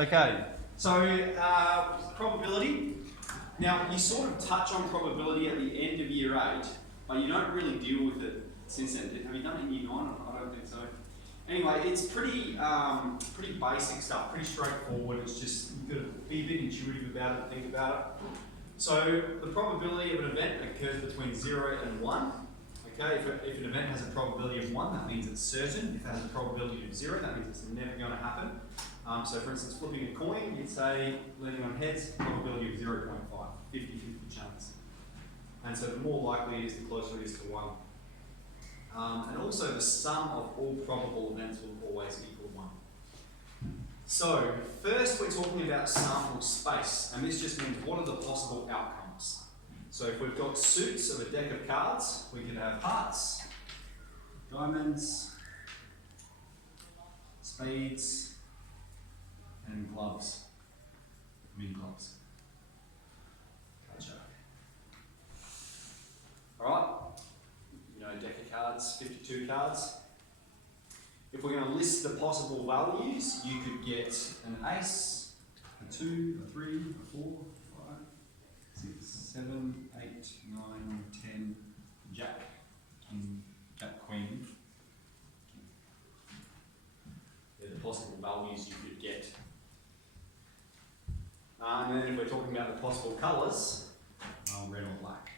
Okay, so probability. Now, you sort of touch on probability at the end of year 8, but you don't really deal with it since then. Have you done it in year 9? I don't think so. Anyway, it's pretty basic stuff, pretty straightforward. It's just, you've got to be a bit intuitive about it, think about it. So, the probability of an event occurs between 0 and 1. Okay, if an event has a probability of 1, that means it's certain. If it has a probability of 0, that means it's never going to happen. So for instance, flipping a coin, you'd say, landing on heads, probability of 0.5, 50-50 chance. And so the more likely it is, the closer it is to 1. And also the sum of all probable events will always equal 1. So first we're talking about sample space, and this just means what are the possible outcomes. So if we've got suits of a deck of cards, we could have hearts, diamonds, spades, and gloves, min gloves. Gotcha. Alright, you know, deck of cards, 52 cards. If we're going to list the possible values, you could get an ace, a 2, a 3, a 4, 5, 6, 7, 8, 9, 10, jack, king, jack, queen. They're the possible values you could get. And then if we're talking about the possible colours, red or black.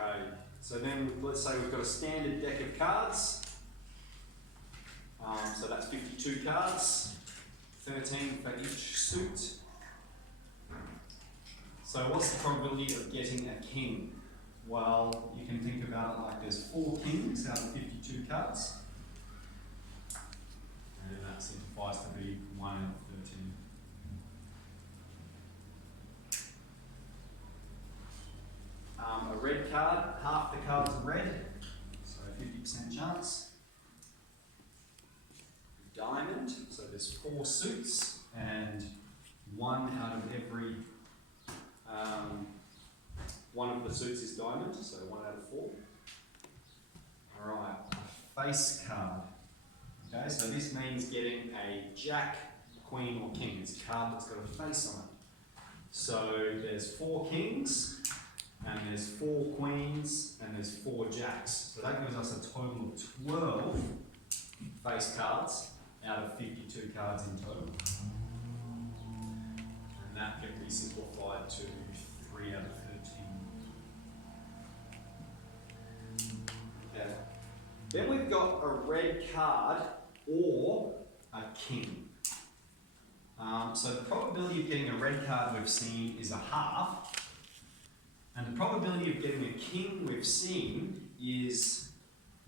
Okay, so then let's say we've got a standard deck of cards. So that's 52 cards, 13 for each suit. So what's the probability of getting a king? Well, you can think about it like there's 4 kings out of 52 cards. And that simplifies to be 1 out of 13. A red card, half the cards are red, so 50% chance. Diamond, so there's 4 suits, and 1 out of every, one of the suits is diamond, so 1 out of 4. Alright, a face card. Okay, so this means getting a jack, queen, or king. It's a card that's got a face on it. So there's 4 kings, and there's 4 queens, and there's 4 jacks. So that gives us a total of 12 face cards out of 52 cards in total. And that can be simplified to 3 out of 13. Okay. Then we've got a red card or a king. So the probability of getting a red card we've seen is a half. And the probability of getting a king we've seen is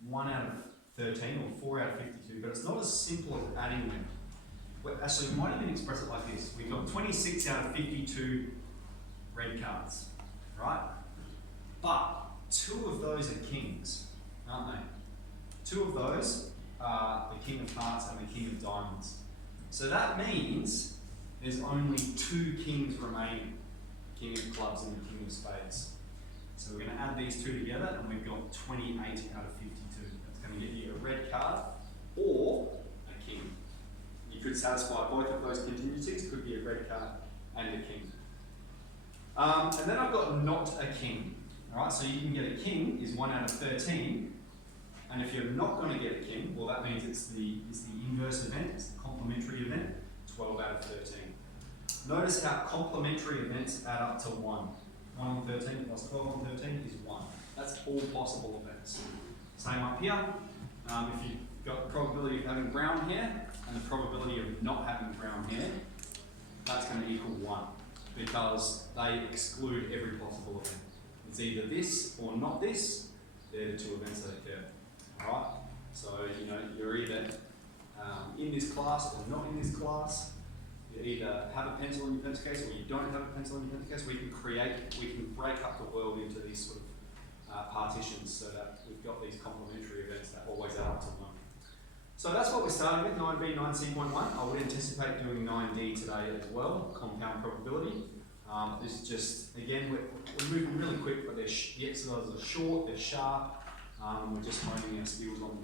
1 out of 13 or 4 out of 52, but it's not as simple as adding them. Well, actually, we might even express it like this. We've got 26 out of 52 red cards, right? But 2 of those are kings, aren't they? 2 of those are the king of hearts and the king of diamonds. So that means there's only 2 kings remaining. King of clubs and the king of spades. So we're going to add these 2 together and we've got 28 out of 52. That's going to get you a red card or a king. You could satisfy both of those contingencies. Could be a red card and a king. And then I've got not a king. Alright, so you can get a king is 1 out of 13. And if you're not going to get a king, well that means it's the inverse event, it's the complementary event, 12 out of 13. Notice how complementary events add up to 1. 1 on 13 plus 12 on 13 is 1. That's all possible events. Same up here. If you've got the probability of having brown hair and the probability of not having brown hair, that's going to equal 1 because they exclude every possible event. It's either this or not this. They're the 2 events that occur. Alright? So, you know, you're either in this class or not in this class. You either have a pencil in your pencil case or you don't have a pencil in your pencil case. We can break up the world into these sort of partitions so that we've got these complementary events that always add up to 1. So that's what we're starting with, 9b, 9c.1. I would anticipate doing 9d today as well, compound probability. This is just, again, we're moving really quick, but the exercises are short, they're sharp, We're just honing our skills on